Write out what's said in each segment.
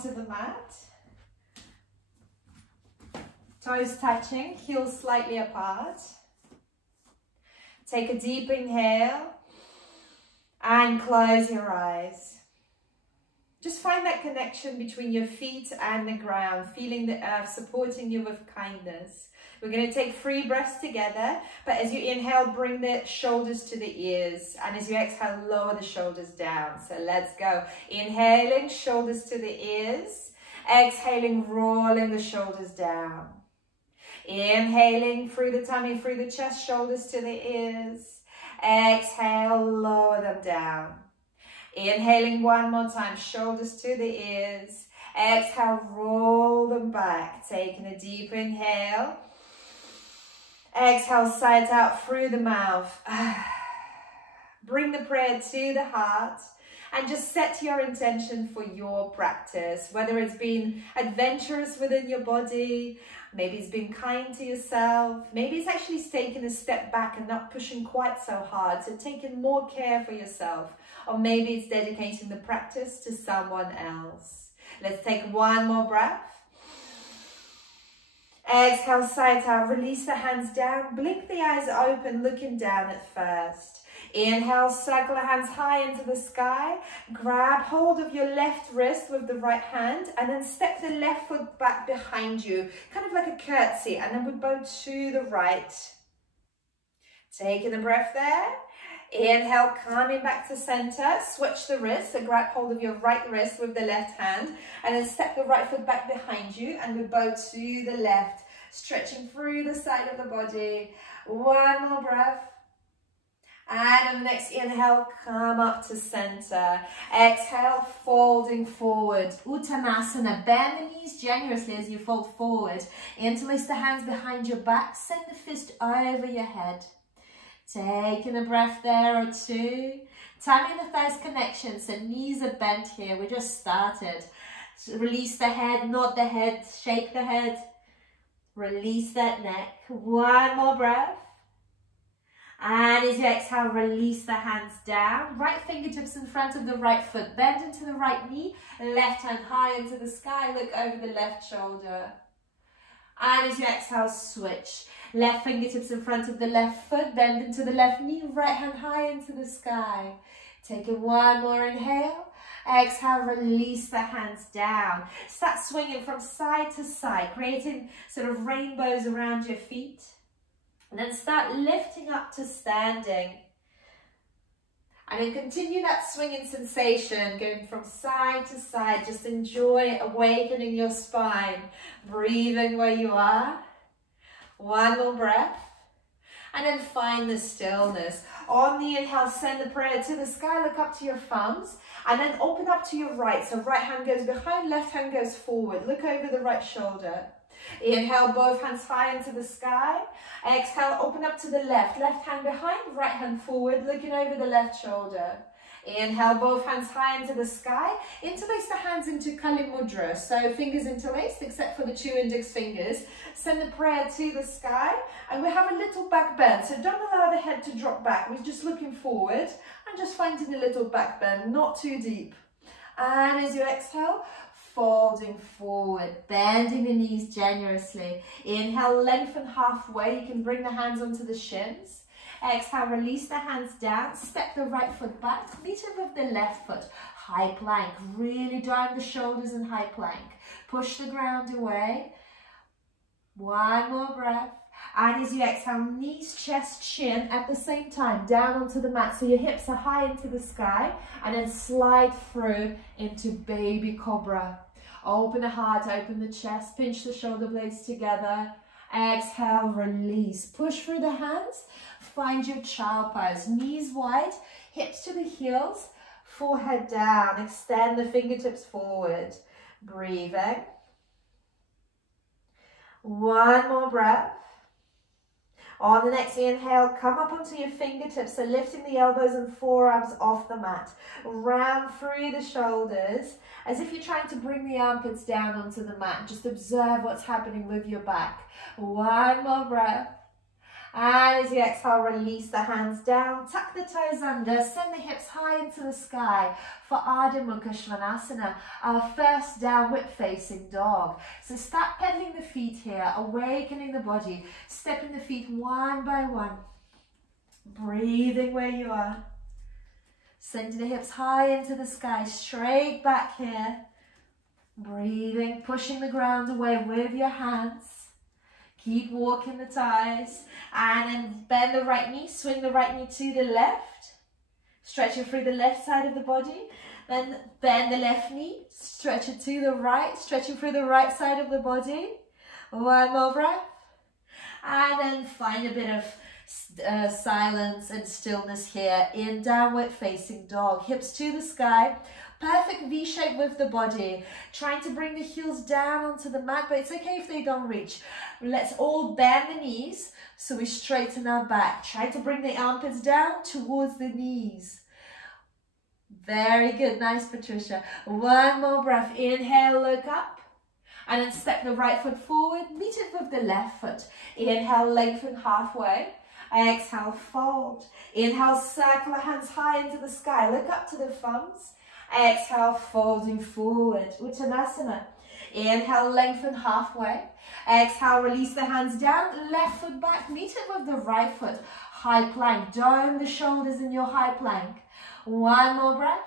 onto the mat. Toes touching, heels slightly apart. Take a deep inhale and close your eyes. Just find that connection between your feet and the ground, feeling the earth supporting you with kindness. We're going to take 3 breaths together, but as you inhale, bring the shoulders to the ears, and as you exhale, lower the shoulders down. So let's go. Inhaling, shoulders to the ears. Exhaling, rolling the shoulders down. Inhaling through the tummy, through the chest, shoulders to the ears. Exhale, lower them down. Inhaling one more time, shoulders to the ears. Exhale, roll them back. Taking a deep inhale. Exhale, sigh it out through the mouth. Bring the prayer to the heart and just set your intention for your practice, whether it's been adventurous within your body, maybe it's been kind to yourself, maybe it's actually taken a step back and not pushing quite so hard, so taking more care for yourself, or maybe it's dedicating the practice to someone else. Let's take one more breath. Exhale, sigh it out, release the hands down, blink the eyes open, looking down at first. Inhale, circle the hands high into the sky, grab hold of your left wrist with the right hand, and then step the left foot back behind you, kind of like a curtsy, and then we bow to the right. Taking a breath there. Inhale, coming back to center, switch the wrist, so grab hold of your right wrist with the left hand, and then step the right foot back behind you, and we bow to the left, stretching through the side of the body. One more breath. And on the next inhale, come up to center. Exhale, folding forward. Uttanasana, bend the knees generously as you fold forward. Interlace the hands behind your back, send the fist over your head. Taking a breath there or two. Tummy and the thighs connection, so knees are bent here. We just started. So release the head, nod the head, shake the head. Release that neck. One more breath. And as you exhale, release the hands down. Right fingertips in front of the right foot. Bend into the right knee. Left hand high into the sky. Look over the left shoulder. And as you exhale, switch. Left fingertips in front of the left foot. Bend into the left knee. Right hand high into the sky. Taking one more inhale. Exhale, release the hands down. Start swinging from side to side, creating sort of rainbows around your feet. And then start lifting up to standing. And then continue that swinging sensation, going from side to side. Just enjoy awakening your spine. Breathing where you are. One more breath. And then find the stillness. On the inhale, send the prayer to the sky. Look up to your thumbs. And then open up to your right. So right hand goes behind, left hand goes forward. Look over the right shoulder. Inhale, both hands high into the sky. Exhale, open up to the left. Left hand behind, right hand forward, looking over the left shoulder. Inhale, both hands high into the sky. Interlace the hands into Kali Mudra. So fingers interlaced except for the 2 index fingers. Send the prayer to the sky. And we have a little back bend. So don't allow the head to drop back. We're just looking forward and just finding a little back bend, not too deep. And as you exhale, folding forward, bending the knees generously. Inhale, lengthen halfway. You can bring the hands onto the shins. Exhale, release the hands down. Step the right foot back. Meet it with the left foot. High plank. Really drive the shoulders in high plank. Push the ground away. One more breath. And as you exhale, knees, chest, chin at the same time, down onto the mat. So your hips are high into the sky, and then slide through into baby cobra. Open the heart, open the chest, pinch the shoulder blades together. Exhale, release. Push through the hands. Find your child pose. Knees wide, hips to the heels, forehead down. Extend the fingertips forward. Breathing. One more breath. On the next inhale, come up onto your fingertips, so lifting the elbows and forearms off the mat. Round through the shoulders, as if you're trying to bring the armpits down onto the mat. Just observe what's happening with your back. One more breath. And as you exhale, release the hands down, tuck the toes under, send the hips high into the sky for Ardha Mukha Svanasana, our first downward facing dog. So start pedaling the feet here, awakening the body, stepping the feet one by one, breathing where you are. Sending the hips high into the sky, straight back here. Breathing, pushing the ground away with your hands. Keep walking the thighs. And then bend the right knee, swing the right knee to the left. Stretching through the left side of the body. Then bend the left knee, stretch it to the right, stretching through the right side of the body. One more breath. And then find a bit of silence and stillness here in downward facing dog. Hips to the sky. Perfect V shape with the body. Trying to bring the heels down onto the mat, but it's okay if they don't reach. Let's all bend the knees so we straighten our back. Try to bring the armpits down towards the knees. Very good. Nice, Patricia. One more breath. Inhale, look up. And then step the right foot forward. Meet it with the left foot. Inhale, lengthen halfway. Exhale, fold. Inhale, circle the hands high into the sky. Look up to the thumbs. Exhale, folding forward. Uttanasana. Inhale, lengthen halfway. Exhale, release the hands down. Left foot back. Meet it with the right foot. High plank. Dome the shoulders in your high plank. One more breath.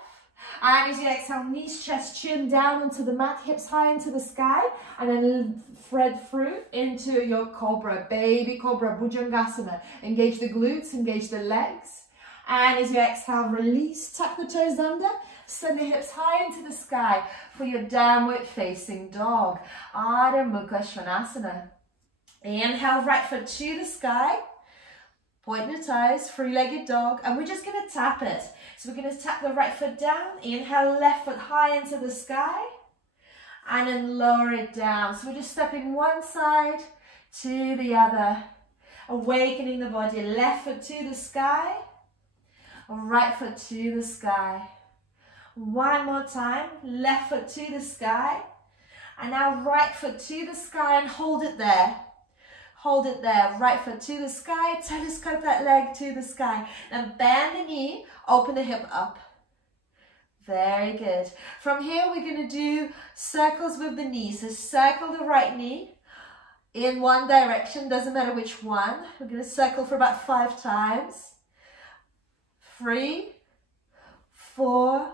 And as you exhale, knees, chest, chin down onto the mat, hips high into the sky, and then thread through into your Cobra, baby Cobra, Bhujangasana. Engage the glutes, engage the legs. And as you exhale, release, tuck the toes under, send the hips high into the sky for your downward facing dog, Ardha Mukha Svanasana. Inhale, right foot to the sky. Point the toes, three-legged dog, and we're just going to tap it. So we're going to tap the right foot down, inhale, left foot high into the sky, and then lower it down. So we're just stepping one side to the other, awakening the body. Left foot to the sky, right foot to the sky. One more time, left foot to the sky, and now right foot to the sky, and hold it there. Hold it there, right foot to the sky, telescope that leg to the sky. Now bend the knee, open the hip up. Very good. From here, we're going to do circles with the knees. So circle the right knee in one direction, doesn't matter which one. We're going to circle for about 5 times. 3, 4,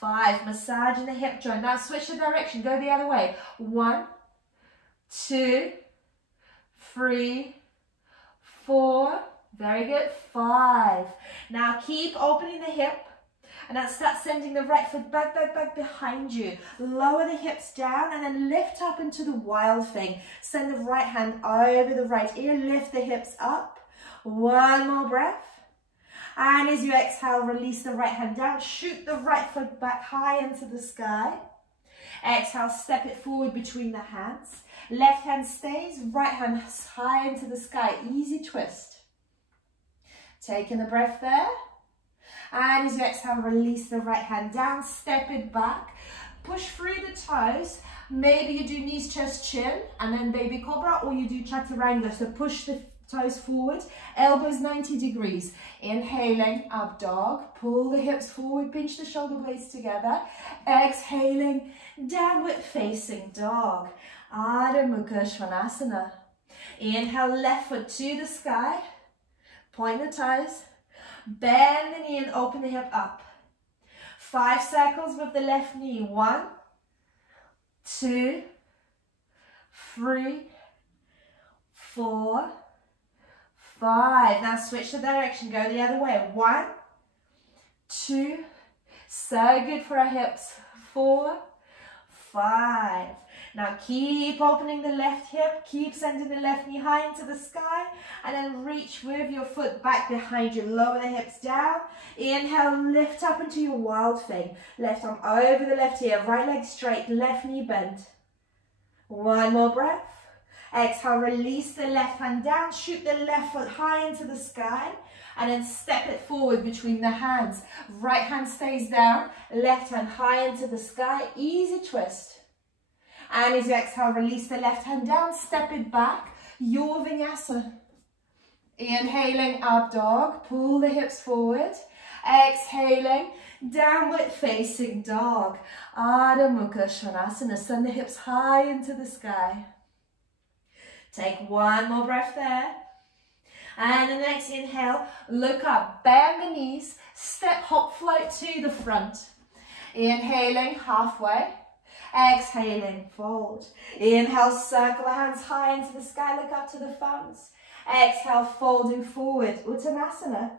5. Massaging the hip joint. Now switch the direction, go the other way. 1, 2, 3, 4, very good, 5. Now keep opening the hip, and now start sending the right foot back behind you. Lower the hips down, and then lift up into the wild thing. Send the right hand over the right ear, lift the hips up. One more breath. And as you exhale, release the right hand down, shoot the right foot back high into the sky. Exhale, step it forward between the hands. Left hand stays, right hand high into the sky. Easy twist. Taking a breath there. And as you exhale, release the right hand down, step it back. Push through the toes. Maybe you do knees, chest, chin, and then baby Cobra, or you do chaturanga. So push the toes forward, elbows 90 degrees. Inhaling, up dog. Pull the hips forward, pinch the shoulder blades together. Exhaling, downward facing dog. Ardha Mukha Svanasana. Inhale, left foot to the sky. Point the toes. Bend the knee and open the hip up. 5 circles with the left knee. 1, 2, 3, 4, 5. Now switch the direction. Go the other way. 1, 2. So good for our hips. 4, 5. Now keep opening the left hip, keep sending the left knee high into the sky, and then reach with your foot back behind you. Lower the hips down. Inhale, lift up into your wild thing. Left arm over the left ear, right leg straight, left knee bent. One more breath. Exhale, release the left hand down, shoot the left foot high into the sky, and then step it forward between the hands. Right hand stays down, left hand high into the sky, easy twist. And as you exhale, release the left hand down, step it back, your vinyasa. Inhaling, up dog, pull the hips forward. Exhaling, downward facing dog. Adho Mukha Svanasana, send the hips high into the sky. Take one more breath there. And the next inhale, look up, bend the knees, step, hop, float to the front. Inhaling, halfway. Exhaling, fold. Inhale, circle the hands high into the sky, look up to the thumbs. Exhale, folding forward, Uttanasana.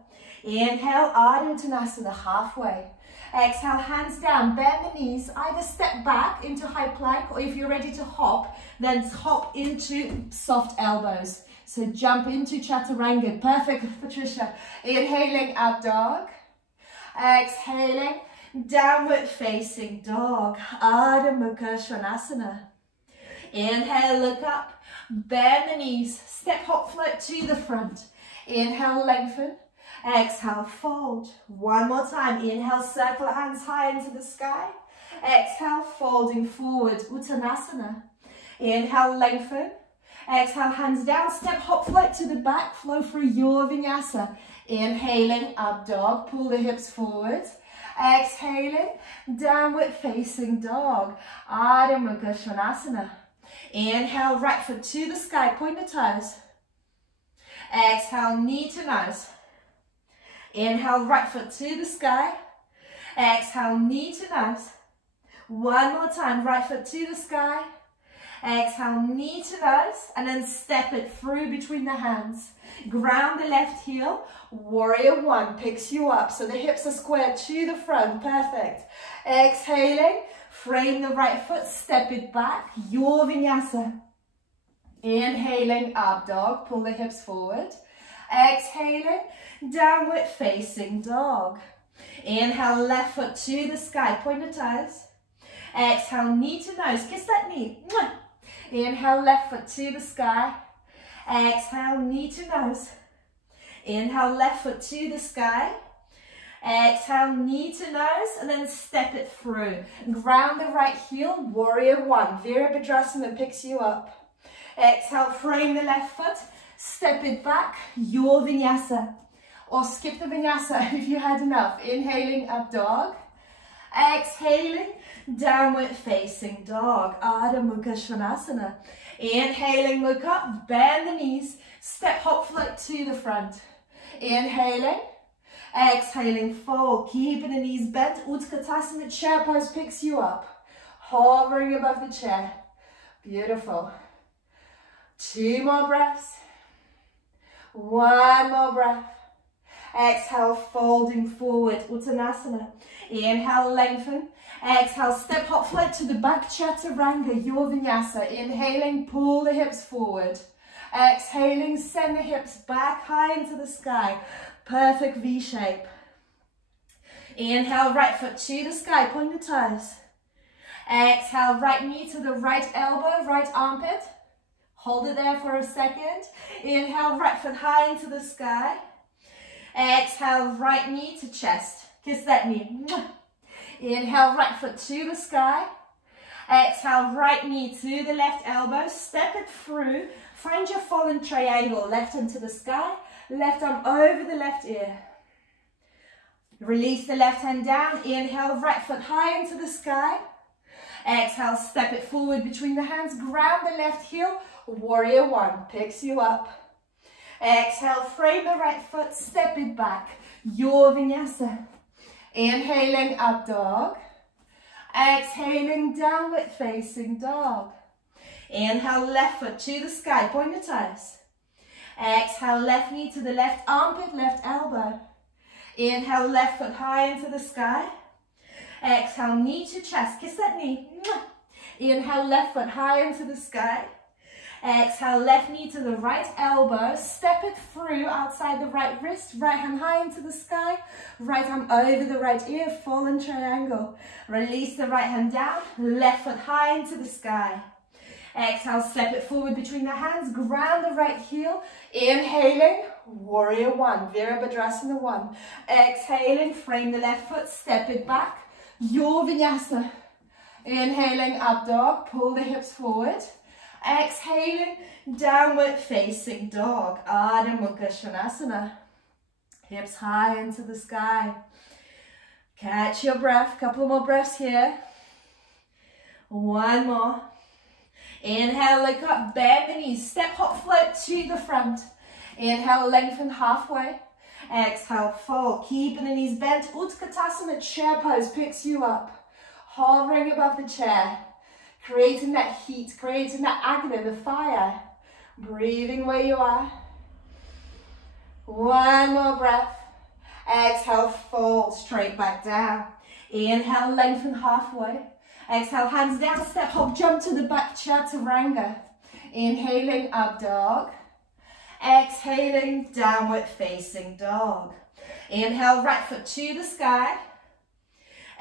Inhale, Ardha Uttanasana, halfway. Exhale, hands down, bend the knees, either step back into high plank, or if you're ready to hop, then hop into soft elbows. So jump into Chaturanga. Perfect, Patricia. Inhaling, up dog. Exhaling, downward facing dog. Adho Mukha Svanasana. Inhale, look up. Bend the knees. Step, hop, float to the front. Inhale, lengthen. Exhale, fold. One more time. Inhale, circle hands high into the sky. Exhale, folding forward, Uttanasana. Inhale, lengthen. Exhale, hands down, step, hop, float to the back, flow through your vinyasa. Inhaling, up dog, pull the hips forward. Exhaling, downward facing dog. Adho Mukha Svanasana. Inhale, right foot to the sky, point the toes. Exhale, knee to nose. Inhale, right foot to the sky. Exhale, knee to nose. One more time, right foot to the sky. Exhale, knee to nose, and then step it through between the hands. Ground the left heel. Warrior one picks you up, so the hips are squared to the front. Perfect. Exhaling, frame the right foot, step it back. Your vinyasa. Inhaling, up dog, pull the hips forward. Exhaling, downward facing dog. Inhale, left foot to the sky, point the toes. Exhale, knee to nose, kiss that knee. Inhale, left foot to the sky. Exhale, knee to nose. Inhale, left foot to the sky. Exhale, knee to nose, and then step it through. Ground the right heel, warrior one. Virabhadrasana picks you up. Exhale, frame the left foot, step it back, your vinyasa. Or skip the vinyasa if you had enough. Inhaling, up dog. Exhaling, downward facing dog. Adho Mukha Svanasana. Inhaling, look up, bend the knees, step, hop, float to the front. Inhaling, exhaling, fold, keeping the knees bent. Utkatasana, chair pose picks you up. Hovering above the chair. Beautiful. 2 more breaths. 1 more breath. Exhale, folding forward, Uttanasana. Inhale, lengthen. Exhale, step, hop, float to the back, Chaturanga, your vinyasa. Inhaling, pull the hips forward. Exhaling, send the hips back high into the sky. Perfect V shape. Inhale, right foot to the sky, point the toes. Exhale, right knee to the right elbow, right armpit. Hold it there for a second. Inhale, right foot high into the sky. Exhale, right knee to chest. Kiss that knee. Inhale, right foot to the sky. Exhale, right knee to the left elbow. Step it through. Find your fallen triangle. Left hand to the sky. Left arm over the left ear. Release the left hand down. Inhale, right foot high into the sky. Exhale, step it forward between the hands. Ground the left heel. Warrior one picks you up. Exhale, frame the right foot, step it back. Your vinyasa. Inhaling, up dog. Exhaling, downward facing dog. Inhale, left foot to the sky, point the toes. Exhale, left knee to the left armpit, left elbow. Inhale, left foot high into the sky. Exhale, knee to chest, kiss that knee. Inhale, left foot high into the sky. Exhale, left knee to the right elbow, step it through outside the right wrist, right hand high into the sky, right arm over the right ear, fallen triangle. Release the right hand down, left foot high into the sky. Exhale, step it forward between the hands, ground the right heel. Inhaling, warrior one, Virabhadrasana one. Exhaling, frame the left foot, step it back, your vinyasa. Inhaling, up dog, pull the hips forward. Exhaling, downward facing dog. Ardha Mukha Svanasana. Hips high into the sky. Catch your breath. Couple more breaths here. One more. Inhale, look up, bend the knees. Step, hop, float to the front. Inhale, lengthen halfway. Exhale, fold. Keeping the knees bent. Utkatasana, chair pose picks you up. Hovering above the chair. Creating that heat, creating that agni, the fire. Breathing where you are. One more breath. Exhale, fold straight back down. Inhale, lengthen halfway. Exhale, hands down, step, hop, jump to the back, chaturanga. Inhaling, up dog. Exhaling, downward facing dog. Inhale, right foot to the sky.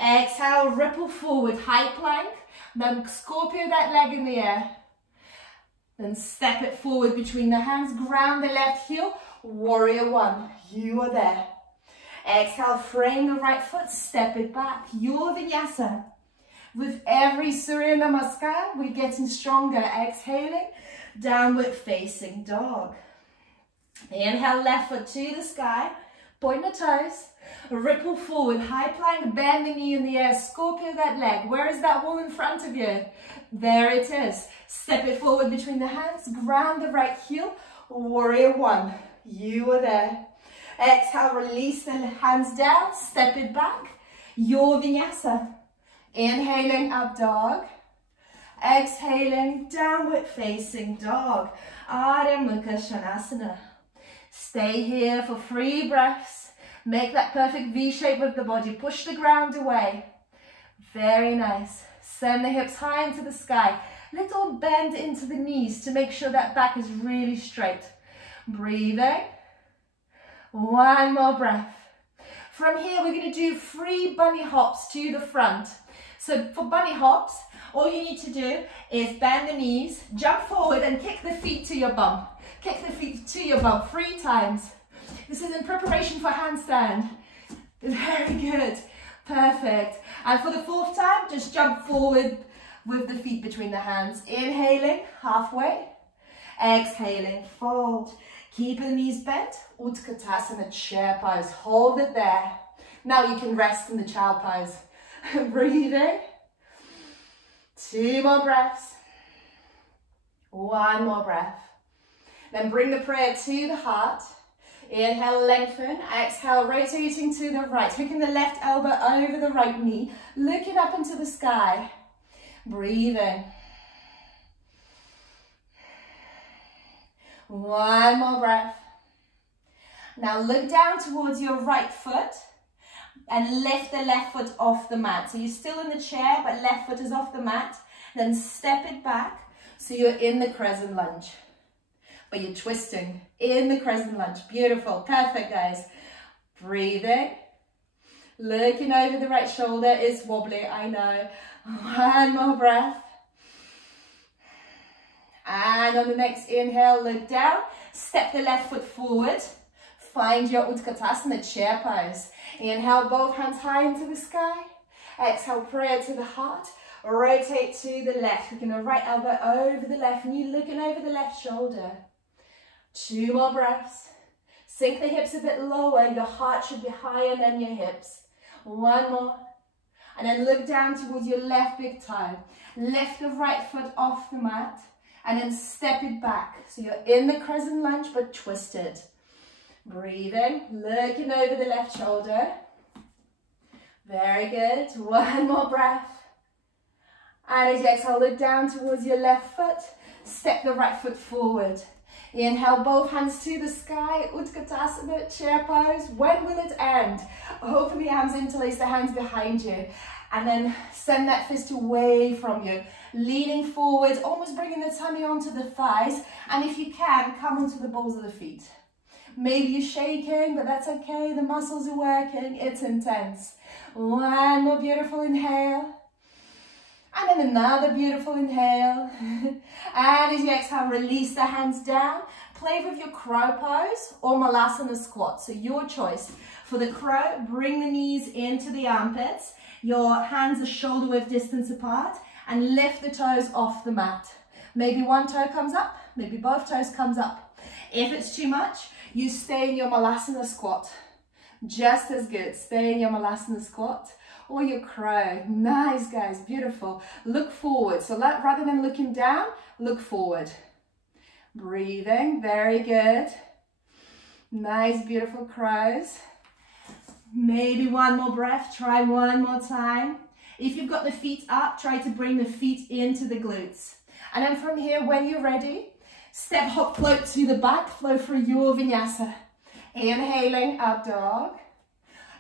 Exhale, ripple forward, high plank. Then scorpio that leg in the air. Then step it forward between the hands, ground the left heel, warrior one. You are there. Exhale, frame the right foot, step it back. Your vinyasa. With every Surya Namaskar, we're getting stronger. Exhaling, downward facing dog. Inhale, left foot to the sky. Point the toes. Ripple forward, high plank, bend the knee in the air. Scorpio that leg. Where is that wall in front of you? There it is. Step it forward between the hands. Ground the right heel. Warrior one. You are there. Exhale, release the hands down. Step it back. Your vinyasa. Inhaling, up dog. Exhaling, downward facing dog. Ardha Mukha Svanasana. Stay here for 3 breaths. Make that perfect V shape with the body. Push the ground away. Very nice. Send the hips high into the sky. Little bend into the knees to make sure that back is really straight. Breathing. One more breath. From here, we're going to do 3 bunny hops to the front. So for bunny hops, all you need to do is bend the knees, jump forward and kick the feet to your bum. Kick the feet to your bum 3 times. This is in preparation for handstand. Very good. Perfect. And for the 4th time, just jump forward with the feet between the hands. Inhaling, halfway. Exhaling, fold. Keep the knees bent. Utkatasana, chair pose. Hold it there. Now you can rest in the child pose. Breathing. 2 more breaths. 1 more breath. Then bring the prayer to the heart. Inhale, lengthen. Exhale, rotating to the right. Hooking the left elbow over the right knee. Looking up into the sky. Breathing. 1 more breath. Now look down towards your right foot and lift the left foot off the mat. So you're still in the chair, but left foot is off the mat. Then step it back so you're in the crescent lunge. But you're twisting in the crescent lunge. Beautiful. Perfect, guys. Breathing. Looking over the right shoulder. It's wobbly, I know. 1 more breath. And on the next inhale, look down. Step the left foot forward. Find your Utkatasana, chair pose. Inhale, both hands high into the sky. Exhale, prayer to the heart. Rotate to the left. Hooking the right elbow over the left knee, looking over the left shoulder. 2 more breaths. Sink the hips a bit lower. Your heart should be higher than your hips. 1 more. And then look down towards your left big toe. Lift the right foot off the mat. And then step it back. So you're in the crescent lunge, but twisted. Breathing, looking over the left shoulder. Very good. 1 more breath. And as you exhale, look down towards your left foot. Step the right foot forward. Inhale, both hands to the sky. Utkatasana, chair pose. When will it end? Open the arms, interlace the hands behind you. And then send that fist away from you. Leaning forward, almost bringing the tummy onto the thighs. And if you can, come onto the balls of the feet. Maybe you're shaking, but that's okay. The muscles are working. It's intense. 1 more beautiful inhale. And then another beautiful inhale. And as you exhale, release the hands down. Play with your crow pose or Matsiasan squat. So your choice. For the crow, bring the knees into the armpits. Your hands are shoulder width distance apart. And lift the toes off the mat. Maybe one toe comes up, maybe both toes comes up. If it's too much, you stay in your Matsiasan squat. Just as good. Stay in your Matsiasan squat or your crow. Nice, guys. Beautiful. Look forward. So rather than looking down, look forward. Breathing. Very good. Nice, beautiful crows. Maybe one more breath. Try one more time. If you've got the feet up, try to bring the feet into the glutes. And then from here, when you're ready, step, hop, float to the back. Flow through your vinyasa. Inhaling, up dog.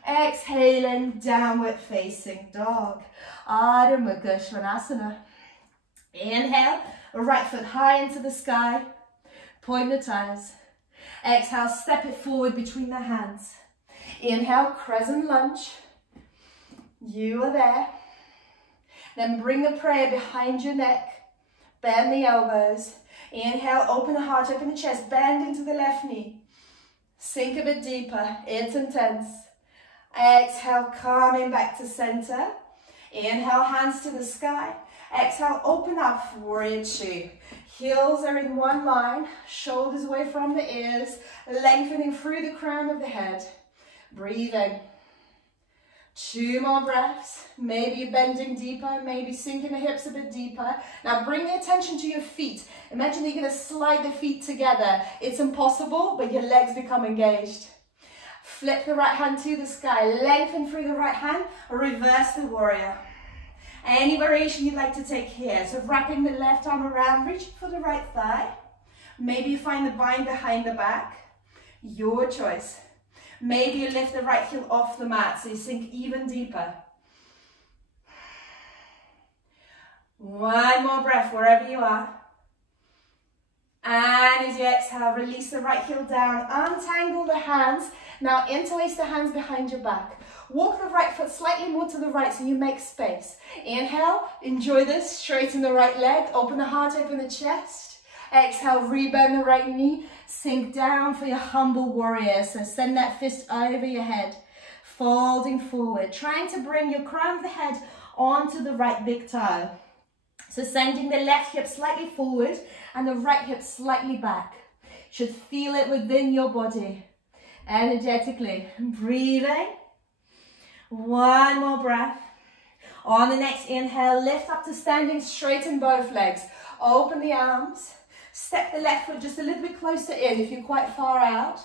Exhaling, downward facing dog. Adho Mukha Svanasana. Inhale, right foot high into the sky. Point the toes. Exhale, step it forward between the hands. Inhale, crescent lunge. You are there. Then bring the prayer behind your neck. Bend the elbows. Inhale, open the heart, open the chest. Bend into the left knee. Sink a bit deeper. It's intense. Exhale, coming back to center. Inhale, hands to the sky. Exhale, open up, warrior two. Heels are in one line, shoulders away from the ears, lengthening through the crown of the head. Breathe in. 2 more breaths. Maybe you're bending deeper, maybe sinking the hips a bit deeper. Now bring the attention to your feet. Imagine you're going to slide the feet together. It's impossible, but your legs become engaged. Flip the right hand to the sky, lengthen through the right hand, reverse the warrior. Any variation you'd like to take here. So wrapping the left arm around, reaching for the right thigh. Maybe you find the bind behind the back. Your choice. Maybe you lift the right heel off the mat so you sink even deeper. 1 more breath wherever you are. And as you exhale, release the right heel down, untangle the hands. Now interlace the hands behind your back. Walk the right foot slightly more to the right so you make space. Inhale, enjoy this, straighten the right leg, open the heart, open the chest. Exhale, rebend the right knee, sink down for your humble warrior. So send that fist over your head, folding forward, trying to bring your crown of the head onto the right big toe. So sending the left hip slightly forward and the right hip slightly back. Should feel it within your body. Energetically, breathing. 1 more breath. On the next inhale, lift up to standing, straighten both legs. Open the arms. Step the left foot just a little bit closer in if you're quite far out.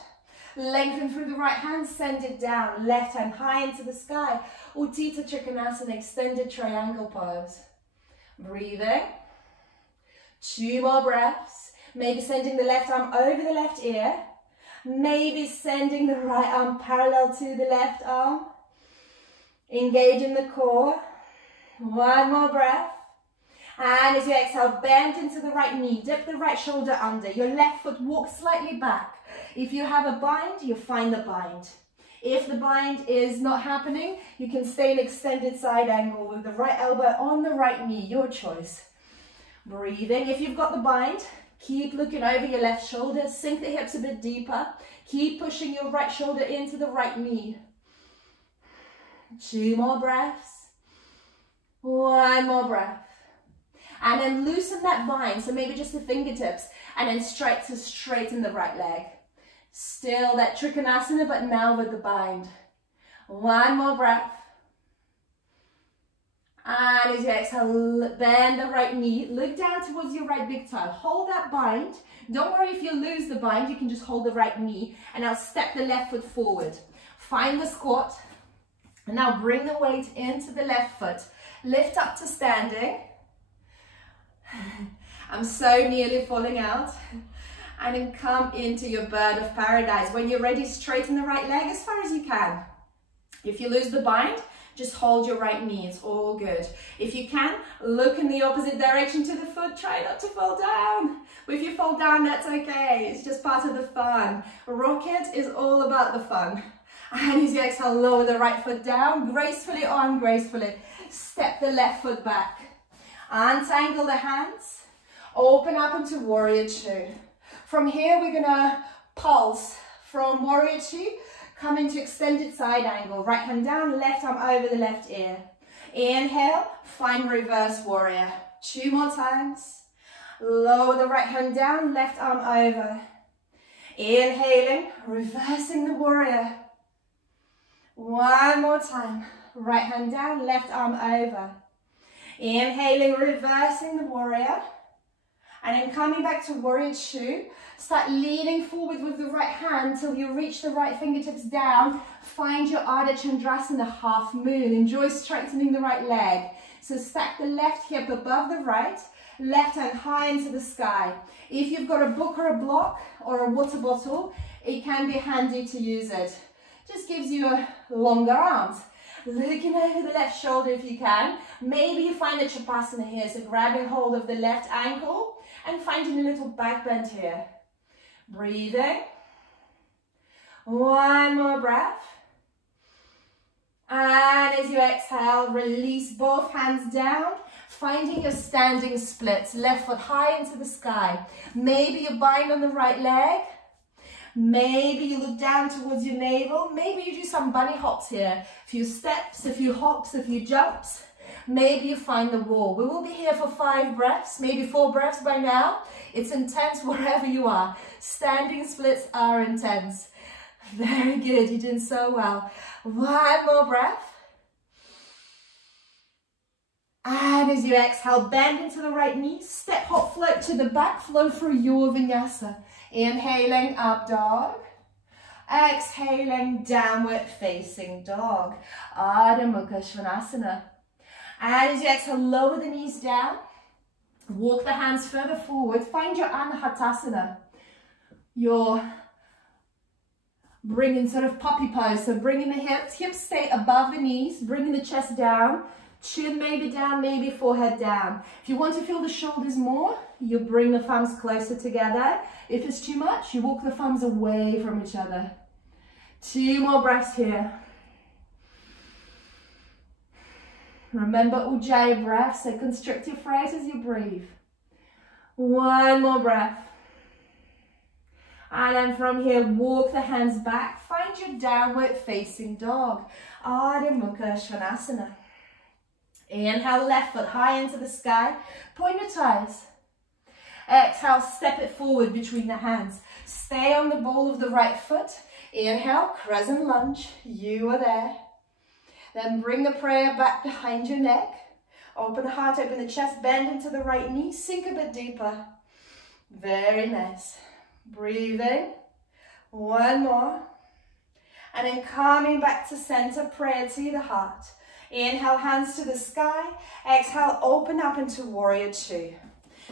Lengthen through the right hand, send it down. Left hand high into the sky. Utthita Trikonasana, extended triangle pose. Breathing. 2 more breaths. Maybe sending the left arm over the left ear. Maybe sending the right arm parallel to the left arm. Engage in the core. 1 more breath. And as you exhale, bend into the right knee. Dip the right shoulder under. Your left foot walks slightly back. If you have a bind, you find the bind. If the bind is not happening, you can stay in extended side angle with the right elbow on the right knee. Your choice. Breathing. If you've got the bind, keep looking over your left shoulder. Sink the hips a bit deeper. Keep pushing your right shoulder into the right knee. 2 more breaths. 1 more breath. And then loosen that bind, so maybe just the fingertips, and then straighten the right leg. Still that Trikonasana, but now with the bind. 1 more breath. And as you exhale, bend the right knee, look down towards your right big toe. Hold that bind. Don't worry if you lose the bind, you can just hold the right knee, and now step the left foot forward. Find the squat. And now bring the weight into the left foot. Lift up to standing. I'm so nearly falling out. And then come into your bird of paradise. When you're ready, straighten the right leg as far as you can. If you lose the bind, just hold your right knee. It's all good. If you can, look in the opposite direction to the foot. Try not to fall down. But if you fall down, that's okay. It's just part of the fun. Rocket is all about the fun. And as you exhale, lower the right foot down, gracefully on, gracefully. Step the left foot back. Untangle the hands. Open up into warrior two. From here, we're gonna pulse from warrior two, come into extended side angle. Right hand down, left arm over the left ear. Inhale, find reverse warrior. 2 more times. Lower the right hand down, left arm over. Inhaling, reversing the warrior. One more time. Right hand down, left arm over. Inhaling, reversing the warrior. And then coming back to warrior two. Start leaning forward with the right hand till you reach the right fingertips down. Find your Ardha Chandrasana, half moon. Enjoy strengthening the right leg. So stack the left hip above the right. Left hand high into the sky. If you've got a book or a block or a water bottle, it can be handy to use it. Just gives you longer arms. Looking over the left shoulder if you can. Maybe you find a Chapasana here, so grabbing hold of the left ankle and finding a little back bend here. Breathing. One more breath. And as you exhale, release both hands down, finding your standing splits. Left foot high into the sky. Maybe you bind on the right leg. Maybe you look down towards your navel. Maybe you do some bunny hops here. A few steps, a few hops, a few jumps. Maybe you find the wall. We will be here for 5 breaths, maybe 4 breaths by now. It's intense wherever you are. Standing splits are intense. Very good, you're doing so well. One more breath. And as you exhale, bend into the right knee, step, hop, float to the back, flow through your vinyasa. Inhaling, up dog. Exhaling, downward facing dog. Ardha Mukha Svanasana. And as you exhale, lower the knees down. Walk the hands further forward. Find your Anahatasana. Your bringing sort of puppy pose. So bringing the hips stay above the knees, bringing the chest down. Chin maybe down, maybe forehead down. If you want to feel the shoulders more, you bring the thumbs closer together. If it's too much, you walk the thumbs away from each other. 2 more breaths here. Remember Ujjayi breath, so constrict your throat as you breathe. 1 more breath. And then from here, walk the hands back. Find your downward facing dog. Ardha Mukha Svanasana. Inhale, left foot high into the sky. Point your toes. Exhale, step it forward between the hands. Stay on the ball of the right foot. Inhale, crescent lunge. You are there. Then bring the prayer back behind your neck. Open the heart, open the chest, bend into the right knee. Sink a bit deeper. Very nice. Breathing. 1 more. And then coming back to center, prayer to the heart. Inhale, hands to the sky. Exhale, open up into warrior two.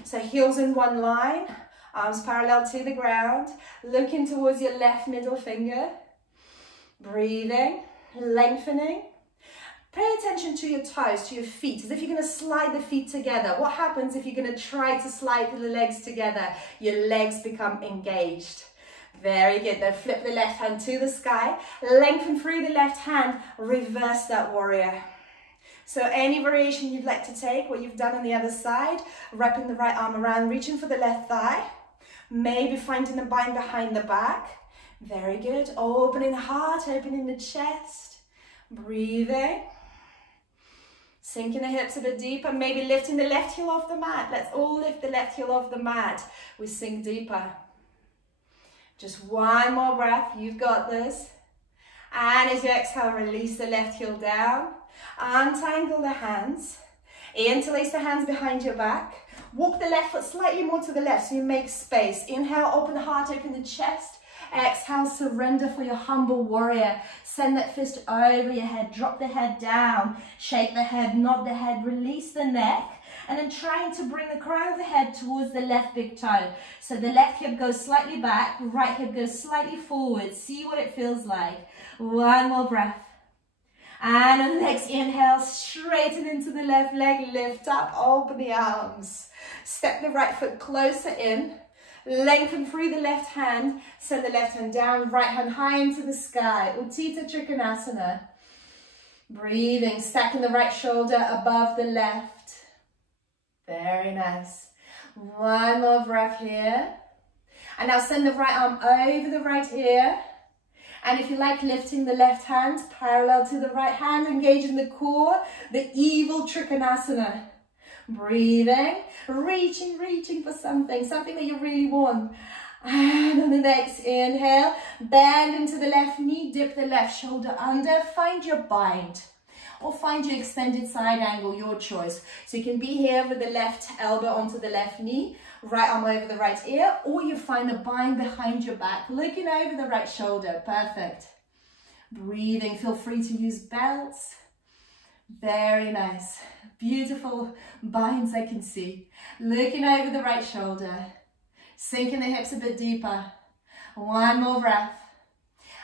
So heels in one line, arms parallel to the ground. Looking towards your left middle finger. Breathing, lengthening. Pay attention to your toes, to your feet, as if you're going to slide the feet together. What happens if you're going to try to slide the legs together? Your legs become engaged. Very good. Then flip the left hand to the sky. Lengthen through the left hand. Reverse that warrior. So any variation you'd like to take, what you've done on the other side, wrapping the right arm around, reaching for the left thigh. Maybe finding the bind behind the back. Very good. Opening the heart, opening the chest. Breathing. Sinking the hips a bit deeper. Maybe lifting the left heel off the mat. Let's all lift the left heel off the mat. We sink deeper. Just 1 more breath. You've got this. And as you exhale, release the left heel down. Untangle the hands. Interlace the hands behind your back. Walk the left foot slightly more to the left so you make space. Inhale, open the heart, open the chest. Exhale, surrender for your humble warrior. Send that fist over your head. Drop the head down. Shake the head, nod the head, release the neck. And then trying to bring the crown of the head towards the left big toe. So the left hip goes slightly back, right hip goes slightly forward. See what it feels like. 1 more breath. And on the next inhale, straighten into the left leg, lift up, open the arms. Step the right foot closer in. Lengthen through the left hand, send the left hand down, right hand high into the sky. Uttita Trikonasana. Breathing, stacking the right shoulder above the left. Very nice. 1 more breath here. And now send the right arm over the right ear. And if you like, lifting the left hand parallel to the right hand, engaging the core, the evil Trikonasana. Breathing, reaching for something that you really want. And on the next inhale, bend into the left knee, dip the left shoulder under, find your bind. Or find your extended side angle, your choice. So you can be here with the left elbow onto the left knee, right arm over the right ear, or you find a bind behind your back, looking over the right shoulder. Perfect. Breathing, feel free to use belts. Very nice. Beautiful binds I can see. Looking over the right shoulder. Sinking the hips a bit deeper. One more breath.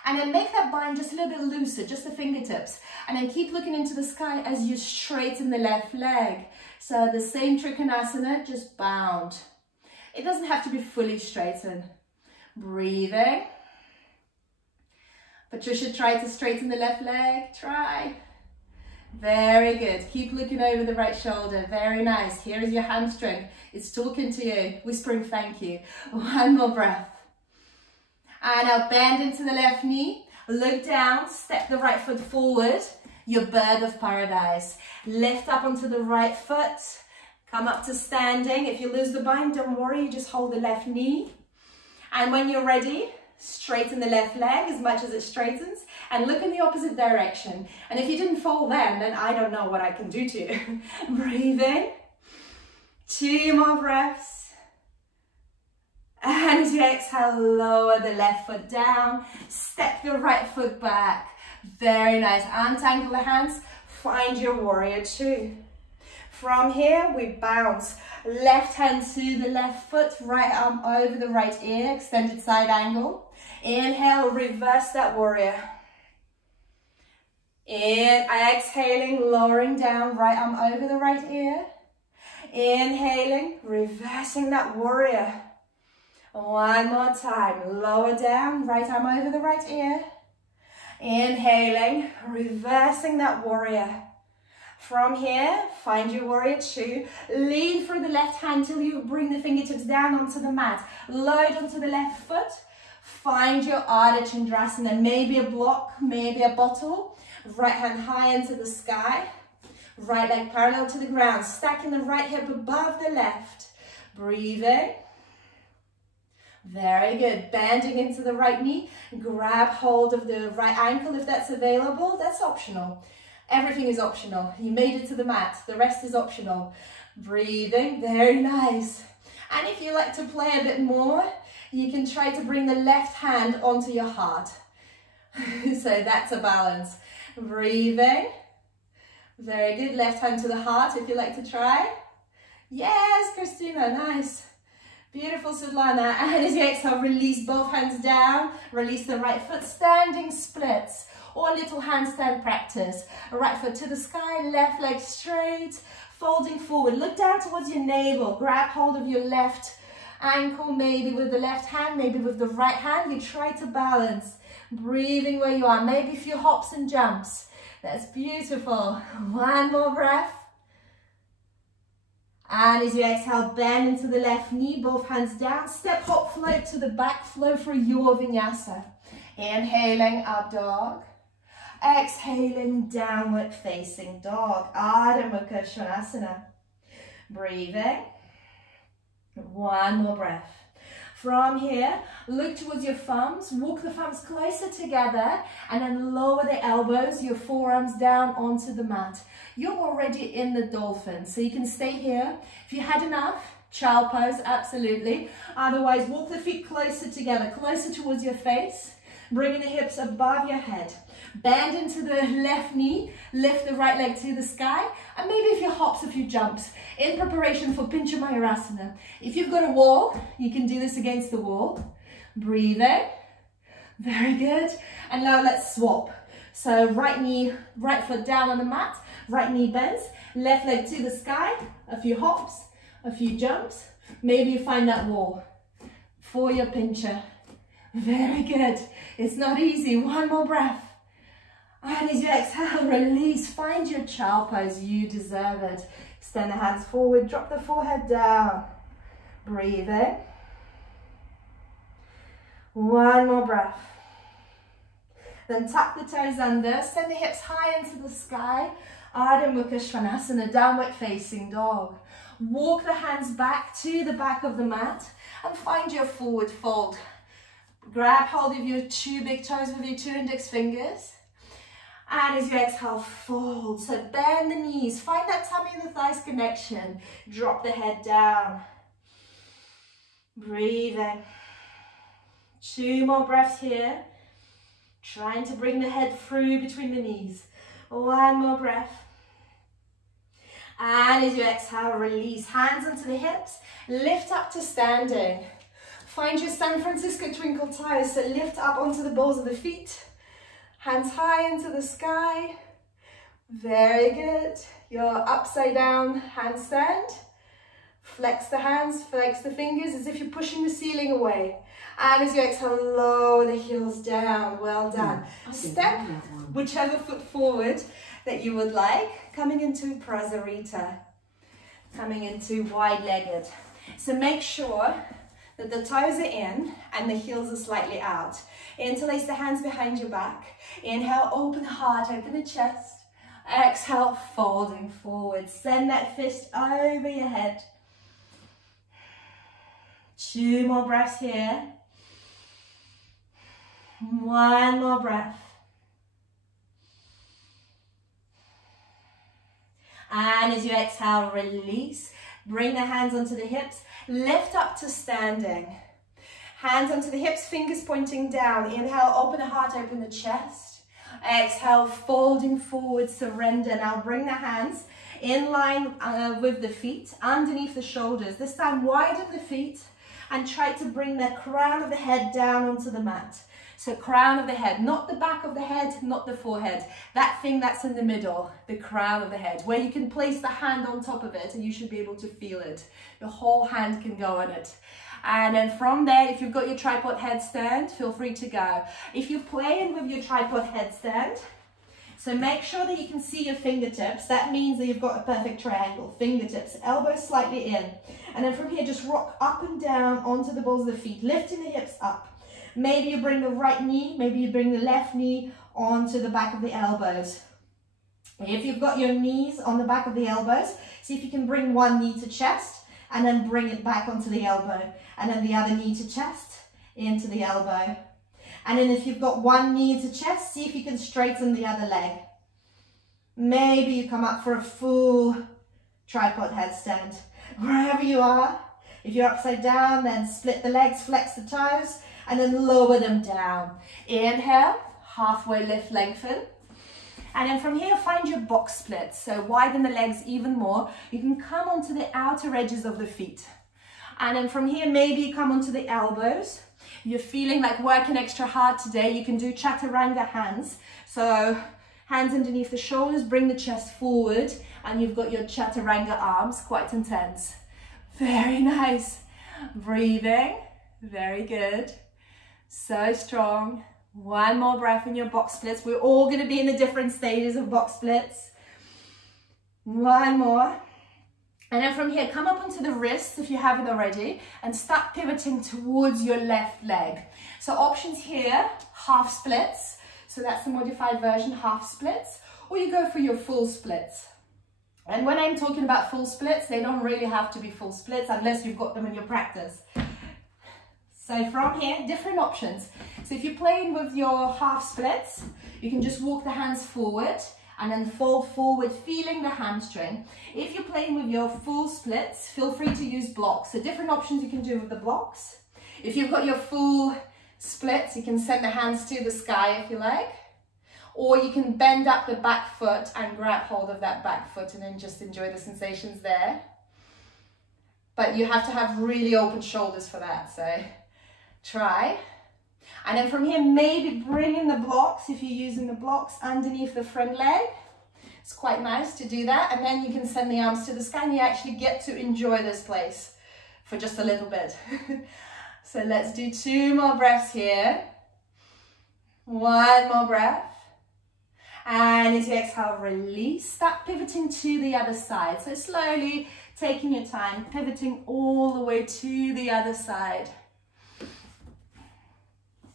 And then make that bind just a little bit looser, just the fingertips. And then keep looking into the sky as you straighten the left leg. So the same Trikonasana, just bound. It doesn't have to be fully straightened. Breathing. Patricia, try to straighten the left leg. Try. Very good. Keep looking over the right shoulder. Very nice. Here is your hamstring. It's talking to you, whispering thank you. One more breath. And now bend into the left knee. Look down. Step the right foot forward. Your bird of paradise. Lift up onto the right foot. Come up to standing. If you lose the bind, don't worry. You just hold the left knee. And when you're ready, straighten the left leg as much as it straightens and look in the opposite direction. And if you didn't fall then I don't know what I can do to you. Breathing. 2 more breaths. And as you exhale, lower the left foot down. Step the right foot back. Very nice. Untangle the hands. Find your warrior 2. From here, we bounce. Left hand to the left foot, right arm over the right ear, extended side angle. Inhale, reverse that warrior. Exhaling, lowering down, right arm over the right ear. Inhaling, reversing that warrior. One more time, lower down, right arm over the right ear. Inhaling, reversing that warrior. From here, find your warrior 2. Lean through the left hand till you bring the fingertips down onto the mat. Load onto the left foot. Find your Ardha Chandrasana. Maybe a block, maybe a bottle. Right hand high into the sky. Right leg parallel to the ground. Stacking the right hip above the left. Breathing. Very good. Bending into the right knee. Grab hold of the right ankle if that's available. That's optional. Everything is optional. You made it to the mat. The rest is optional. Breathing. Very nice. And if you like to play a bit more, you can try to bring the left hand onto your heart. So that's a balance. Breathing. Very good. Left hand to the heart if you like to try. Yes, Christina. Nice. Beautiful, Svetlana. And as you exhale, release both hands down. Release the right foot. Standing splits. Or a little handstand practice. Right foot to the sky, left leg straight, folding forward. Look down towards your navel. Grab hold of your left ankle, maybe with the left hand, maybe with the right hand. You try to balance. Breathing where you are. Maybe a few hops and jumps. That's beautiful. One more breath. And as you exhale, bend into the left knee, both hands down. Step, hop, float to the back, flow through your vinyasa. Inhaling, up dog. Exhaling, downward facing dog. Ardha Mukha Svanasana. Breathing. One more breath. From here, look towards your thumbs. Walk the thumbs closer together and then lower the elbows, your forearms down onto the mat. You're already in the dolphin, so you can stay here. If you had enough, child pose, absolutely. Otherwise, walk the feet closer together, closer towards your face. Bringing the hips above your head. Bend into the left knee, lift the right leg to the sky, and maybe a few hops, a few jumps in preparation for Pincha Mayurasana. If you've got a wall, you can do this against the wall. Breathing. Very good. And now let's swap. So right knee, right foot down on the mat, right knee bends, left leg to the sky, a few hops, a few jumps. Maybe you find that wall for your Pincha. Very good. It's not easy. One more breath. And as you exhale, release. Find your child pose. You deserve it. Extend the hands forward. Drop the forehead down. Breathe in. One more breath. Then tuck the toes under. Send the hips high into the sky. Ardha Mukha Svanasana, downward facing dog. Walk the hands back to the back of the mat and find your forward fold. Grab hold of your two big toes with your 2 index fingers. And as you exhale, fold. So bend the knees, find that tummy and the thighs connection. Drop the head down. Breathing. 2 more breaths here. Trying to bring the head through between the knees. 1 more breath. And as you exhale, release. Hands onto the hips. Lift up to standing. Find your San Francisco twinkle toes. So lift up onto the balls of the feet. Hands high into the sky. Very good. Your upside down handstand. Flex the hands, flex the fingers as if you're pushing the ceiling away. And as you exhale, lower the heels down. Well done. Step whichever foot forward that you would like. Coming into Prasarita. Coming into wide-legged. So make sure that the toes are in and the heels are slightly out. Interlace the hands behind your back. Inhale, open heart, open the chest. Exhale, folding forward. Send that fist over your head. 2 more breaths here. 1 more breath. And as you exhale, release. Bring the hands onto the hips. Lift up to standing. Hands onto the hips, fingers pointing down. Inhale, open the heart, open the chest. Exhale, folding forward, surrender. Now bring the hands in line with the feet, underneath the shoulders. This time, widen the feet and try to bring the crown of the head down onto the mat. So crown of the head, not the back of the head, not the forehead. That thing that's in the middle, the crown of the head, where you can place the hand on top of it and you should be able to feel it. Your whole hand can go on it. And then from there, if you've got your tripod headstand, feel free to go. If you're playing with your tripod headstand, so make sure that you can see your fingertips. That means that you've got a perfect triangle. Fingertips, elbows slightly in. And then from here, just rock up and down onto the balls of the feet, lifting the hips up. Maybe you bring the right knee, maybe you bring the left knee onto the back of the elbows. If you've got your knees on the back of the elbows, see if you can bring one knee to chest and then bring it back onto the elbow. And then the other knee to chest, into the elbow. And then if you've got one knee to chest, see if you can straighten the other leg. Maybe you come up for a full tripod headstand. Wherever you are, if you're upside down, then split the legs, flex the toes, and then lower them down. Inhale, halfway lift, lengthen. And then from here, find your box splits. So widen the legs even more. You can come onto the outer edges of the feet. And then from here, maybe you come onto the elbows. You're feeling like working extra hard today, you can do chaturanga hands. So hands underneath the shoulders, bring the chest forward, and you've got your chaturanga arms, quite intense. Very nice. Breathing, very good. So strong. 1 more breath in your box splits. We're all going to be in the different stages of box splits. 1 more. And then from here, come up onto the wrists if you haven't already and start pivoting towards your left leg. So options here, half splits. So that's the modified version, half splits. Or you go for your full splits. And when I'm talking about full splits, they don't really have to be full splits unless you've got them in your practice. So from here, different options. So if you're playing with your half splits, you can just walk the hands forward and then fold forward, feeling the hamstring. If you're playing with your full splits, feel free to use blocks. So different options you can do with the blocks. If you've got your full splits, you can send the hands to the sky if you like. Or you can bend up the back foot and grab hold of that back foot and then just enjoy the sensations there. But you have to have really open shoulders for that, so try. And then from here, maybe bring in the blocks, if you're using the blocks, underneath the front leg. It's quite nice to do that. And then you can send the arms to the sky and you actually get to enjoy this place for just a little bit. So let's do 2 more breaths here. 1 more breath. And as you exhale, release. Start pivoting to the other side. So slowly taking your time, pivoting all the way to the other side.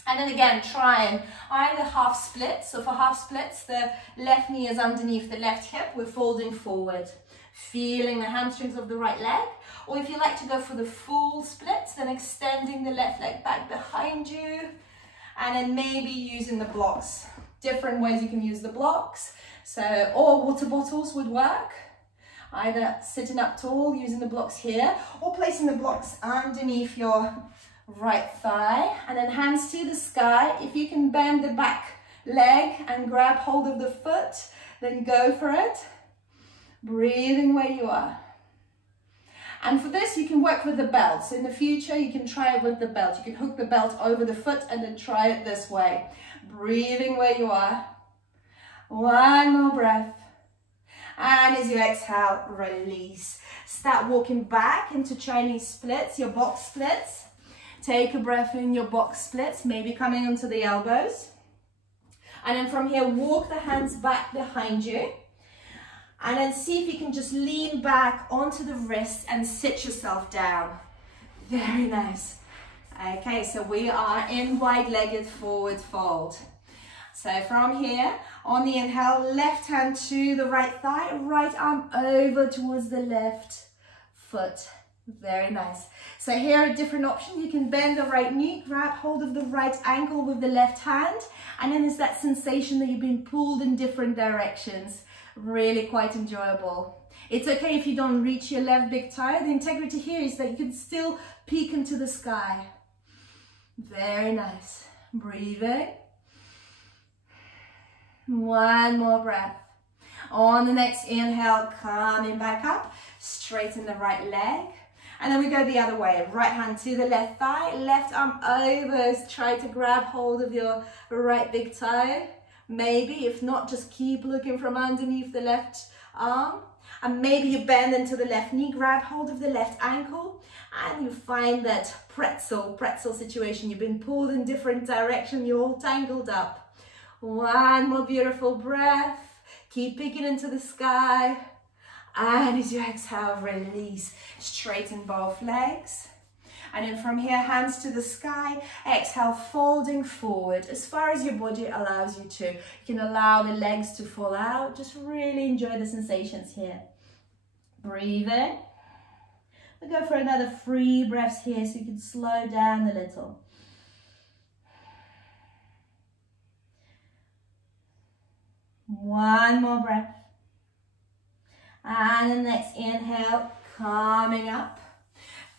And then again, try either half splits. So for half splits, the left knee is underneath the left hip. We're folding forward, feeling the hamstrings of the right leg. Or if you like to go for the full splits, then extending the left leg back behind you. And then maybe using the blocks. Different ways you can use the blocks. So, or water bottles would work. Either sitting up tall, using the blocks here, or placing the blocks underneath your right thigh, and then hands to the sky. If you can bend the back leg and grab hold of the foot, then go for it. Breathing where you are. And for this, you can work with the belt. So in the future, you can try it with the belt. You can hook the belt over the foot and then try it this way. Breathing where you are. One more breath. And as you exhale, release. Start walking back into Chinese splits, your box splits. Take a breath in your box splits, maybe coming onto the elbows. And then from here, walk the hands back behind you. And then see if you can just lean back onto the wrist and sit yourself down. Very nice. Okay, so we are in wide-legged forward fold. So from here, on the inhale, left hand to the right thigh, right arm over towards the left foot. Very nice. So here are different options. You can bend the right knee, grab hold of the right ankle with the left hand, and then there's that sensation that you've been pulled in different directions. Really quite enjoyable. It's okay if you don't reach your left big toe. The integrity here is that you can still peek into the sky. Very nice. Breathing. One more breath. On the next inhale, coming back up, straighten the right leg. And then we go the other way. Right hand to the left thigh, left arm over. Try to grab hold of your right big toe. Maybe, if not, just keep looking from underneath the left arm. And maybe you bend into the left knee, grab hold of the left ankle, and you find that pretzel situation. You've been pulled in different directions, you're all tangled up. One more beautiful breath. Keep peeking into the sky. And as you exhale, release. Straighten both legs. And then from here, hands to the sky. Exhale, folding forward as far as your body allows you to. You can allow the legs to fall out. Just really enjoy the sensations here. Breathe in. We'll go for another 3 breaths here so you can slow down a little. One more breath. And the next inhale, coming up.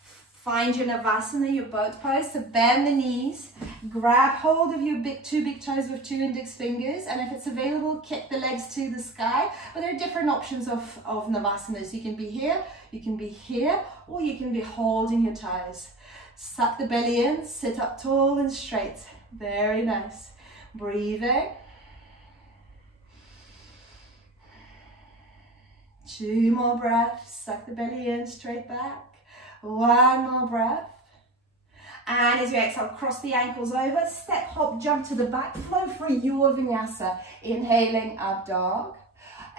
Find your Navasana, your boat pose. So bend the knees, grab hold of your two big toes with 2 index fingers, and if it's available, kick the legs to the sky. But there are different options of Navasanas. You can be here, or you can be holding your toes. Suck the belly in, sit up tall and straight. Very nice. Breathing. 2 more breaths. Suck the belly in, straight back. 1 more breath. And as you exhale, cross the ankles over, step, hop, jump to the back, flow for your vinyasa. Inhaling, up dog.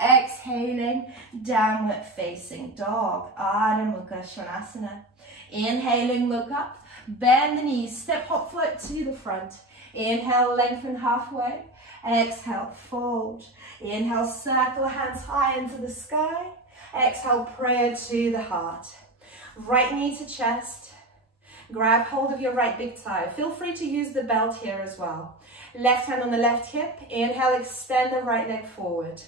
Exhaling, downward facing dog. Adho Mukha Svanasana. Inhaling, look up, bend the knees, step, hop, float to the front. Inhale, lengthen halfway. Exhale, fold. Inhale, circle hands high into the sky. Exhale, prayer to the heart. Right knee to chest. Grab hold of your right big toe. Feel free to use the belt here as well. Left hand on the left hip. Inhale, extend the right leg forward.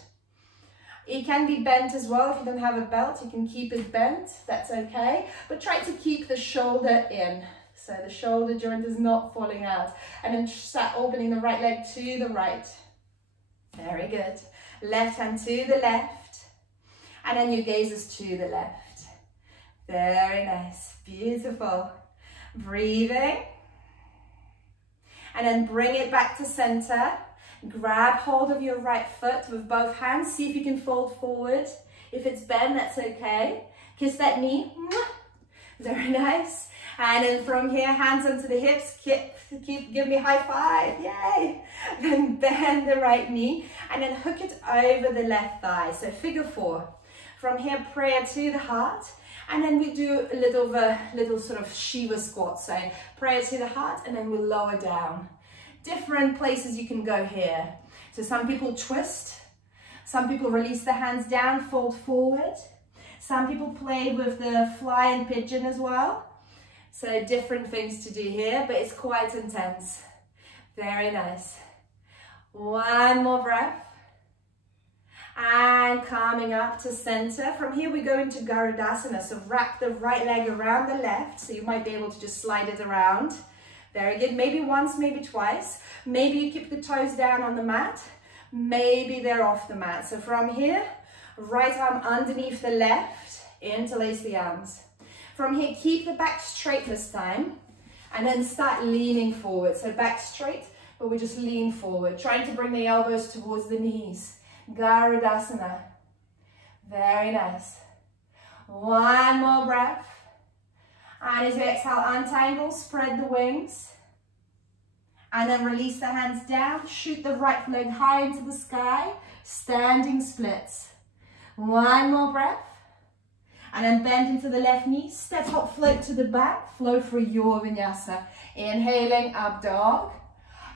It can be bent as well. If you don't have a belt, you can keep it bent. That's okay. But try to keep the shoulder in. So the shoulder joint is not falling out. And then start opening the right leg to the right. Very good. Left hand to the left. And then your gaze is to the left. Very nice. Beautiful. Breathing. And then bring it back to center. Grab hold of your right foot with both hands. See if you can fold forward. If it's bent, that's okay. Kiss that knee. Very nice. And then from here, hands onto the hips. Give me high five. Yay. Then bend the right knee. And then hook it over the left thigh. So figure 4. From here, prayer to the heart. And then we do a little sort of Shiva squat. So prayer to the heart, and then we'll lower down. different places you can go here. So some people twist, some people release the hands down, fold forward. Some people play with the flying pigeon as well. So different things to do here, but it's quite intense. Very nice. One more breath. And coming up to center. From here we go into Garudasana. So wrap the right leg around the left. So you might be able to just slide it around. Very good. Maybe once, maybe twice. Maybe you keep the toes down on the mat. Maybe they're off the mat. So from here, right arm underneath the left. Interlace the arms. From here, keep the back straight this time. And then start leaning forward. So back straight, but we just lean forward. Trying to bring the elbows towards the knees. Garudasana. Very nice. One more breath. And as you exhale, untangle, spread the wings. And then release the hands down. Shoot the right leg high into the sky. Standing splits. One more breath. And then bend into the left knee. Step hop float to the back. Flow through your vinyasa. Inhaling, up dog.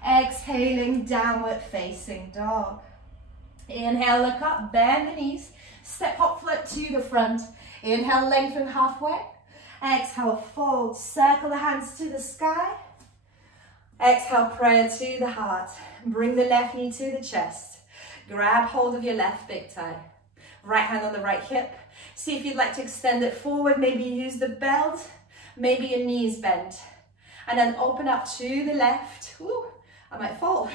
Exhaling, downward facing dog. Inhale, look up, bend the knees. Step hop float to the front. Inhale, lengthen halfway. Exhale, fold. Circle the hands to the sky. Exhale, prayer to the heart. Bring the left knee to the chest. Grab hold of your left big toe. Right hand on the right hip. See if you'd like to extend it forward. Maybe use the belt. Maybe your knees bent. And then open up to the left. Ooh, I might fall.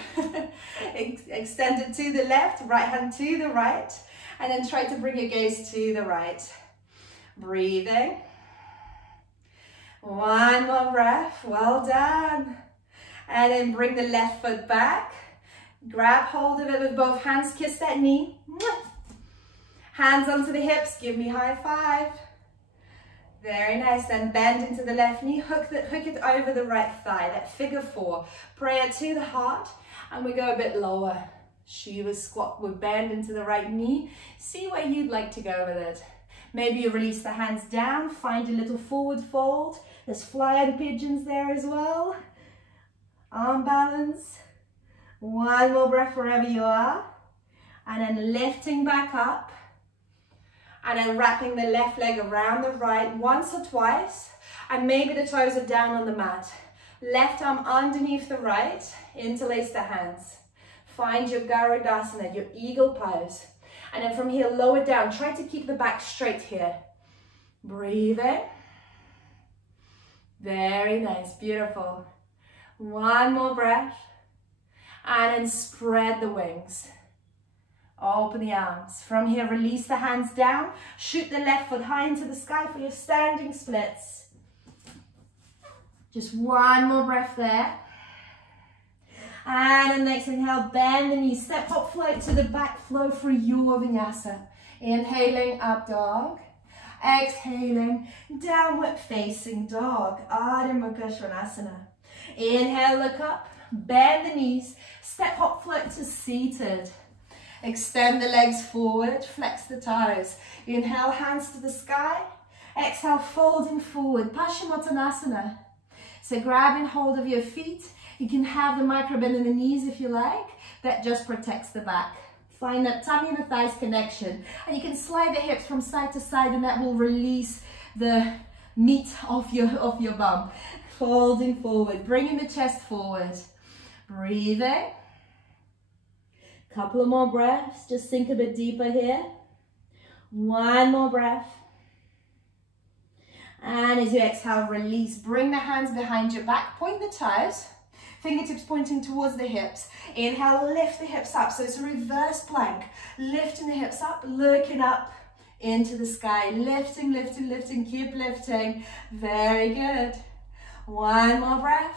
Extend it to the left. Right hand to the right. And then try to bring your gaze to the right. Breathing. One more breath. Well done. And then bring the left foot back. Grab hold of it with both hands. Kiss that knee. Hands onto the hips. Give me high five. Very nice. Then bend into the left knee. Hook it over the right thigh. That figure four. Prayer to the heart. And we go a bit lower. Shiva squat. We bend into the right knee. See where you'd like to go with it. Maybe you release the hands down. Find a little forward fold. There's flying pigeons there as well. Arm balance. One more breath wherever you are. And then lifting back up. And then wrapping the left leg around the right once or twice. And maybe the toes are down on the mat. Left arm underneath the right. Interlace the hands. Find your Garudasana, your eagle pose. And then from here, lower down. Try to keep the back straight here. Breathing. Very nice, beautiful. One more breath. And then spread the wings. Open the arms. From here, release the hands down. Shoot the left foot high into the sky for your standing splits. Just one more breath there. And then next inhale, bend the knees. Step hop float to the back, flow through your vinyasa. Inhaling, up dog. Exhaling, downward facing dog. Ardha Mukha Svanasana. Inhale, look up. Bend the knees. Step hop float to seated. Extend the legs forward, flex the toes. Inhale, hands to the sky. Exhale, folding forward, Paschimottanasana. So grabbing hold of your feet. You can have the micro bend in the knees if you like. That just protects the back. Find that tummy and the thighs connection. And you can slide the hips from side to side and that will release the meat of your bum. Folding forward, bringing the chest forward. Breathing. Couple of more breaths, just sink a bit deeper here. One more breath. And as you exhale, release. Bring the hands behind your back, point the toes. Fingertips pointing towards the hips. Inhale, lift the hips up. So it's a reverse plank. Lifting the hips up, looking up into the sky. Lifting, lifting, lifting, keep lifting. Very good. One more breath.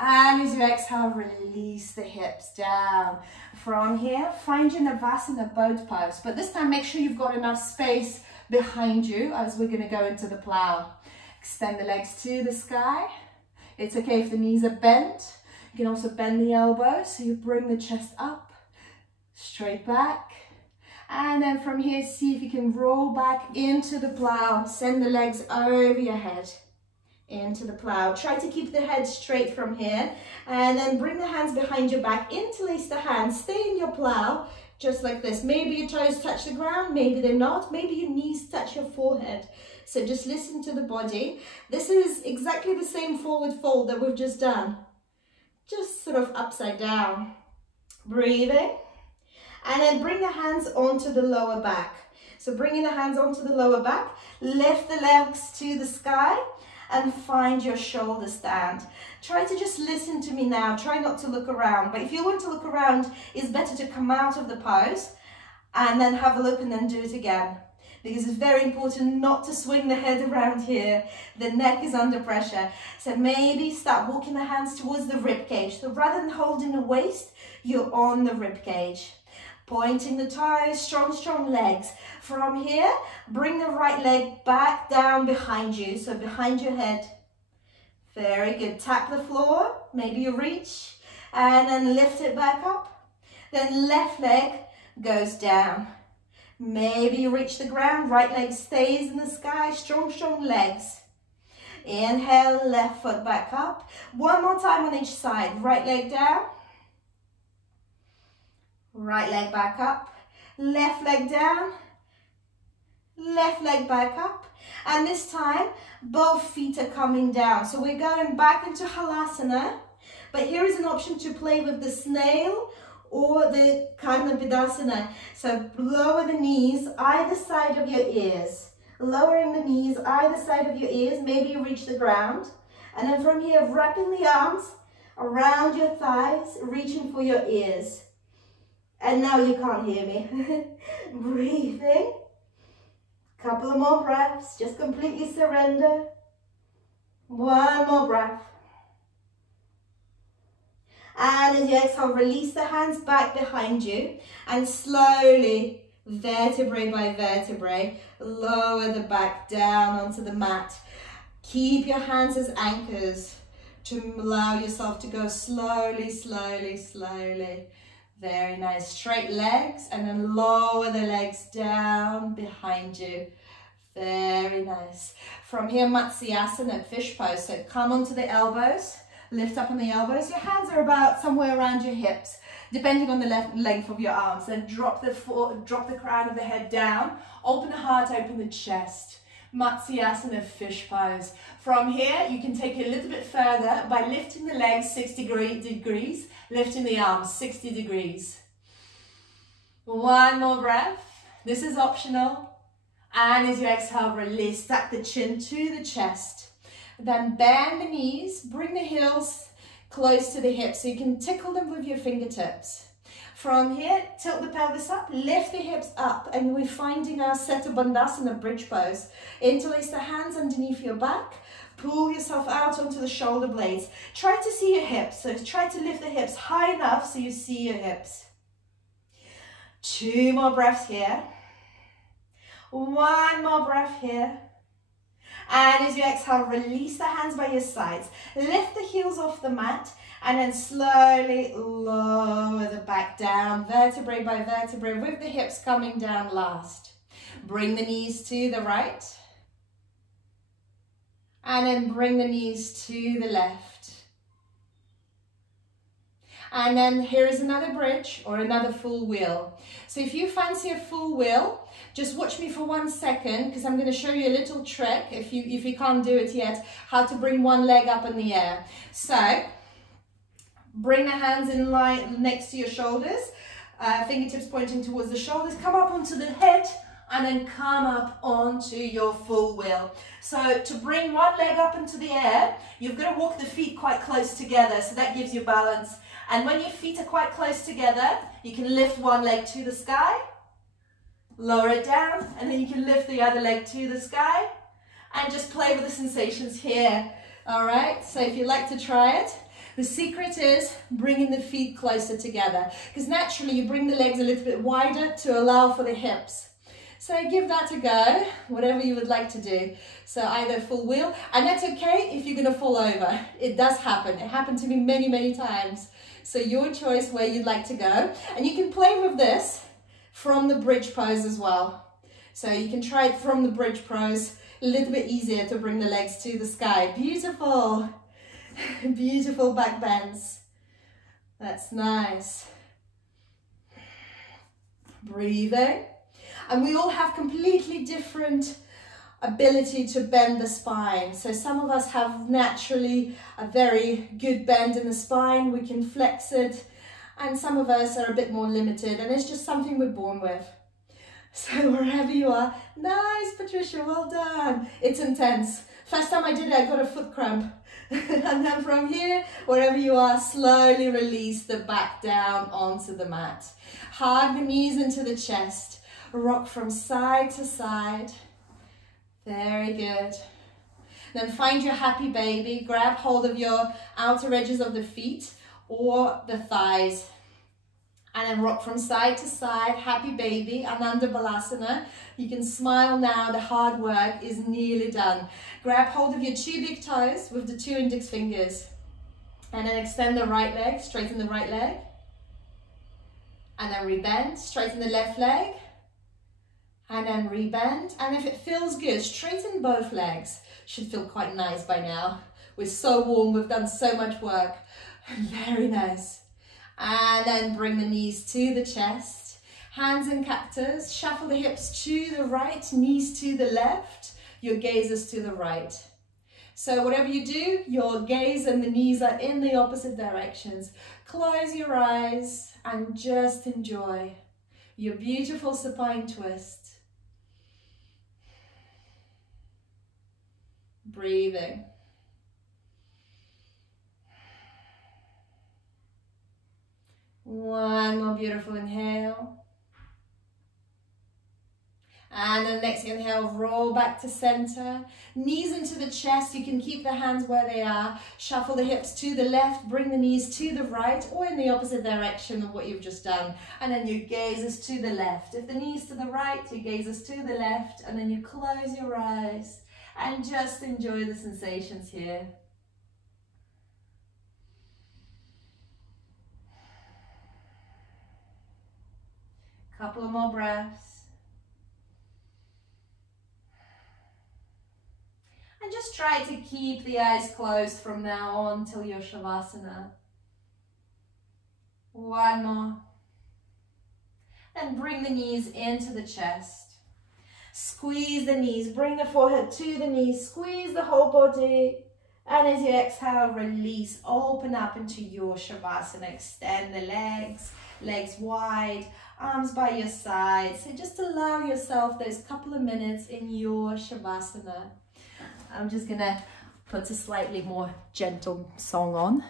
And as you exhale, release the hips down. From here, find your Navasana boat pose. But this time, make sure you've got enough space behind you as we're going to go into the plow. Extend the legs to the sky. It's okay if the knees are bent. You can also bend the elbows. So you bring the chest up, straight back. And then from here, see if you can roll back into the plow. Send the legs over your head. into the plow. Try to keep the head straight from here, and then bring the hands behind your back, interlace the hands, stay in your plow, just like this. Maybe your toes touch the ground, maybe they're not, maybe your knees touch your forehead. So just listen to the body. This is exactly the same forward fold that we've just done, just sort of upside down. Breathing, and then bring the hands onto the lower back. So bringing the hands onto the lower back, lift the legs to the sky, and find your shoulder stand. Try to just listen to me now. Try not to look around. But if you want to look around, it's better to come out of the pose and then have a look and then do it again. Because it's very important not to swing the head around here. The neck is under pressure. So maybe start walking the hands towards the rib cage. So rather than holding the waist, you're on the rib cage. Pointing the toes, strong, strong legs. From here, bring the right leg back down behind you, so behind your head. Very good. Tap the floor, maybe you reach, and then lift it back up. Then left leg goes down. Maybe you reach the ground, right leg stays in the sky, strong, strong legs. Inhale, left foot back up. One more time on each side. Right leg down. Right leg back up, left leg down, left leg back up, and this time both feet are coming down. So we're going back into Halasana, but here is an option to play with the snail or the Karnapidasana. So lower the knees either side of your ears, lowering the knees either side of your ears, maybe you reach the ground, and then from here wrapping the arms around your thighs, reaching for your ears. And now you can't hear me. Breathing. Couple of more breaths. Just completely surrender. One more breath. And as you exhale, release the hands back behind you. And slowly, vertebrae by vertebrae, lower the back down onto the mat. Keep your hands as anchors to allow yourself to go slowly, slowly, slowly. Very nice. Straight legs, and then lower the legs down behind you. Very nice. From here, Matsiasan at fish pose. So come onto the elbows, lift up on the elbows. Your hands are about somewhere around your hips, depending on the length of your arms. Then drop the crown of the head down. Open the heart, open the chest. Matsiasan fish pose. From here, you can take it a little bit further by lifting the legs 60 degrees, lifting the arms 60 degrees. One more breath. This is optional. And as you exhale, release, stack the chin to the chest. Then bend the knees, bring the heels close to the hips so you can tickle them with your fingertips. From here, tilt the pelvis up, lift the hips up, and we're finding our Setu Bandhasana bridge pose. Interlace the hands underneath your back, pull yourself out onto the shoulder blades. Try to see your hips, so try to lift the hips high enough so you see your hips. Two more breaths here. One more breath here. And as you exhale, release the hands by your sides. Lift the heels off the mat. And then slowly lower the back down, vertebrae by vertebrae, with the hips coming down last. Bring the knees to the right. And then bring the knees to the left. And then here is another bridge or another full wheel. So if you fancy a full wheel, just watch me for 1 second, because I'm going to show you a little trick, if you can't do it yet, how to bring one leg up in the air. So bring the hands in line next to your shoulders, fingertips pointing towards the shoulders, come up onto the head, and then come up onto your full wheel. So to bring one leg up into the air, you've got to walk the feet quite close together, so that gives you balance. And when your feet are quite close together, you can lift one leg to the sky, lower it down, and then you can lift the other leg to the sky, and just play with the sensations here. All right, so if you'd like to try it, the secret is bringing the feet closer together, because naturally you bring the legs a little bit wider to allow for the hips. So give that a go, whatever you would like to do. So either full wheel, and that's okay if you're going to fall over. It does happen. It happened to me many, many times. So your choice where you'd like to go. And you can play with this from the bridge pose as well. So you can try it from the bridge pose A little bit easier to bring the legs to the sky. Beautiful. Beautiful back bends. That's nice. Breathing. And we all have completely different ability to bend the spine. So some of us have naturally a very good bend in the spine. We can flex it. And some of us are a bit more limited. And it's just something we're born with. So wherever you are, nice, Patricia, well done. It's intense. First time I did it, I got a foot cramp. And then from here, wherever you are, slowly release the back down onto the mat. Hug the knees into the chest. Rock from side to side. Very good. Then find your happy baby. Grab hold of your outer edges of the feet or the thighs. And then rock from side to side, happy baby, Ananda Balasana. You can smile now, the hard work is nearly done. Grab hold of your 2 big toes with the 2 index fingers. And then extend the right leg, straighten the right leg. And then rebend, straighten the left leg. And then rebend. And if it feels good, straighten both legs. Should feel quite nice by now. We're so warm, we've done so much work. Very nice. And then bring the knees to the chest. Hands in cactus. Shuffle the hips to the right, knees to the left. Your gaze is to the right. So whatever you do, your gaze and the knees are in the opposite directions. Close your eyes and just enjoy your beautiful supine twist. Breathing. One more beautiful inhale. And then next inhale, roll back to center. Knees into the chest. You can keep the hands where they are. Shuffle the hips to the left. Bring the knees to the right or in the opposite direction of what you've just done. And then your gaze is to the left. If the knees to the right, your gaze is to the left. And then you close your eyes and just enjoy the sensations here. Couple of more breaths. And just try to keep the eyes closed from now on till your Shavasana. One more. Then bring the knees into the chest. Squeeze the knees, bring the forehead to the knees, squeeze the whole body. And as you exhale, release, open up into your Shavasana. Extend the legs, legs wide, arms by your side. So just allow yourself those couple of minutes in your Shavasana. I'm just gonna put a slightly more gentle song on.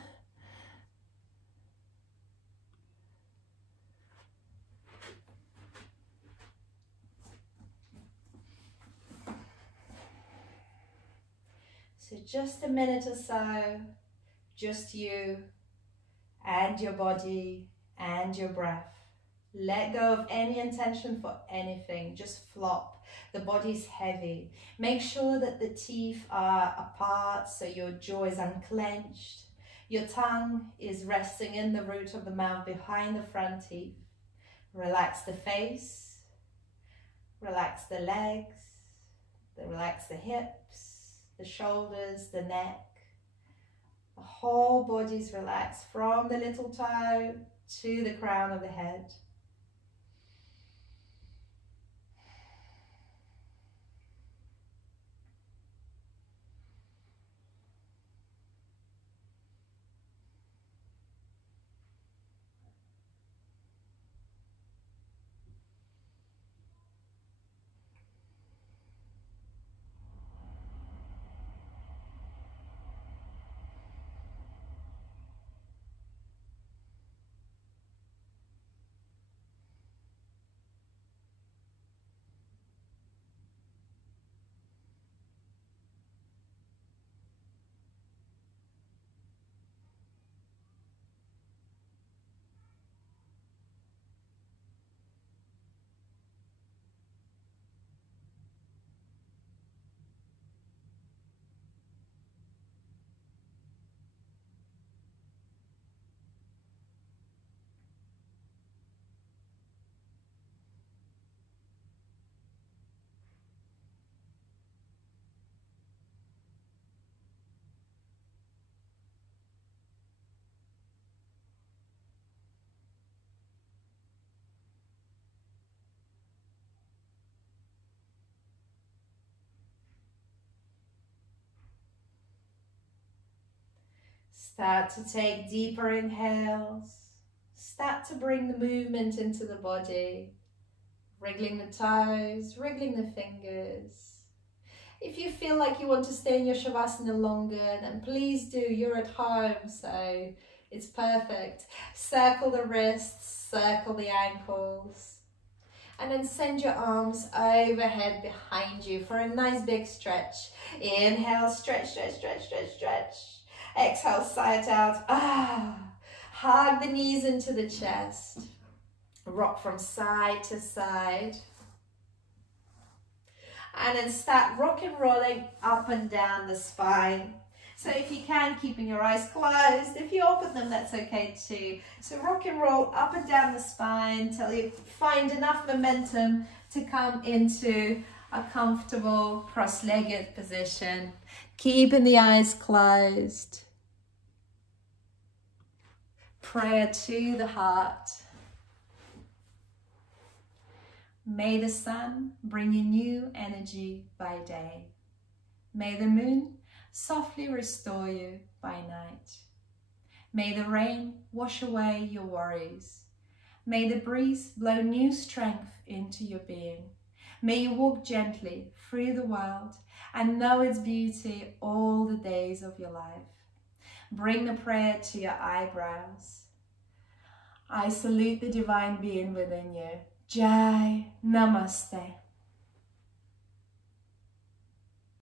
So just a minute or so, just you and your body and your breath. Let go of any intention for anything, just flop. The body's heavy. Make sure that the teeth are apart so your jaw is unclenched. Your tongue is resting in the root of the mouth behind the front teeth. Relax the face, relax the legs, relax the hips, the shoulders, the neck. The whole body's relaxed from the little toe to the crown of the head. Start to take deeper inhales. Start to bring the movement into the body. Wriggling the toes, wriggling the fingers. If you feel like you want to stay in your Shavasana longer, then please do. You're at home, so it's perfect. Circle the wrists, circle the ankles. And then send your arms overhead behind you for a nice big stretch. Inhale, stretch, stretch, stretch, stretch, stretch. Exhale, sigh it out. Hug the knees into the chest. Rock from side to side. And then start rock and rolling up and down the spine. So if you can, keeping your eyes closed. If you open them, that's okay too. So rock and roll up and down the spine till you find enough momentum to come into a comfortable cross-legged position. Keeping the eyes closed. Prayer to the heart. May the sun bring you new energy by day. May the moon softly restore you by night. May the rain wash away your worries. May the breeze blow new strength into your being. May you walk gently through the world and know its beauty all the days of your life. Bring the prayer to your eyebrows. I salute the divine being within you. Jai Namaste.